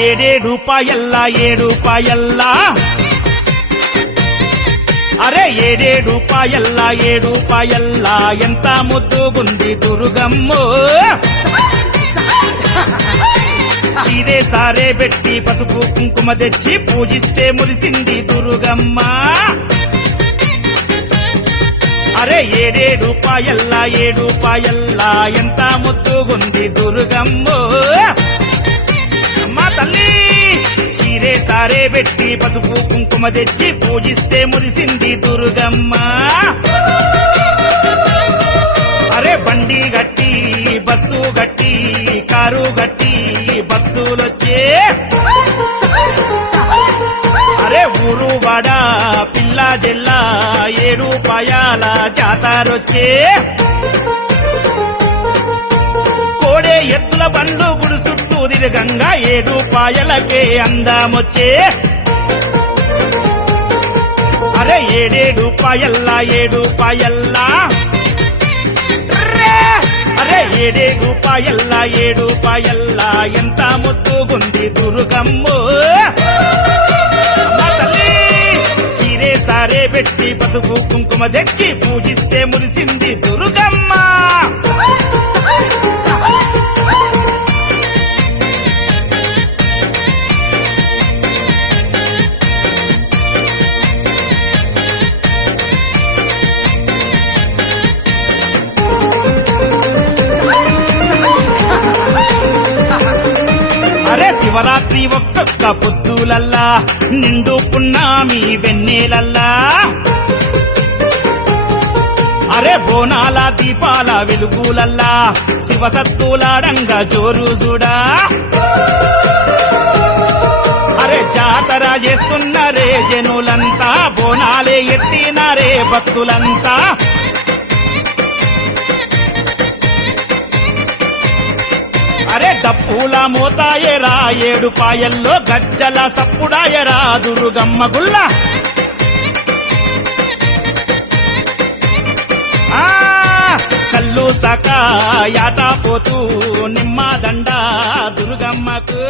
రూపాయల్ల 7 రూపాయల్ల అరే 7 రూపాయల్ల 7 రూపాయల్ల ఎంత ముద్దుగుంది దుర్గమ్మో చీరే సారే పెట్టి పసుపు కుంకుమ తెచ్చి పూజిస్తే మురిసింది దుర్గమ్మ అరే 7 రూపాయల్ల 7 రూపాయల్ల ఎంత ముద్దుగుంది దుర్గమ్మో అమ్మా తల్లి చీరే సారే పెట్టి పసుపు కుంకుమ తెచ్చి పూజిస్తే మురిసింది దుర్గమ్మ అరే బండి గట్టి బస్సు గట్టి కారు గట్టి భక్తులొచ్చే అరే ఊరు వాడ పిల్ల జిల్లా 7 రూపాయల జాతరొచ్చే కోడే ఎత్తుల బండ్లు గుడి చుట్టూ తిరగంగా 7 రూపాయలకే అందమొచ్చే అరే 7 రూపాయల్ల 7 రూపాయల్ల అరే 7 రూపాయల్ల 7 రూపాయల్ల ఎంత ముద్దుగుంది దుర్గమ్మో తల్లి చీరే సారే పెట్టి పసుపు కుంకుమ తెచ్చి పూజిస్తే మురిసింది దుర్గమ్మ అరే శివరాత్రి ఒక్కొక్క పొద్దులల్లా నిండు పున్నామి వెన్నెలల్లా అరే బోనాల దీపాల వెలుగులల్లా శివసత్తులాడంగా జోరు చూడా అరే జాతర చేస్తున్నారే జనులంతా బోనాలే ఎత్తినారే భక్తులంతా అరే డప్పుల మోతాయరా 7 రూపాయల్లో గజ్జల సప్పుడాయరా దుర్గమ్మ గుల్ల కల్లు సక యాట పోతూ నిమ్మదండ దుర్గమ్మకు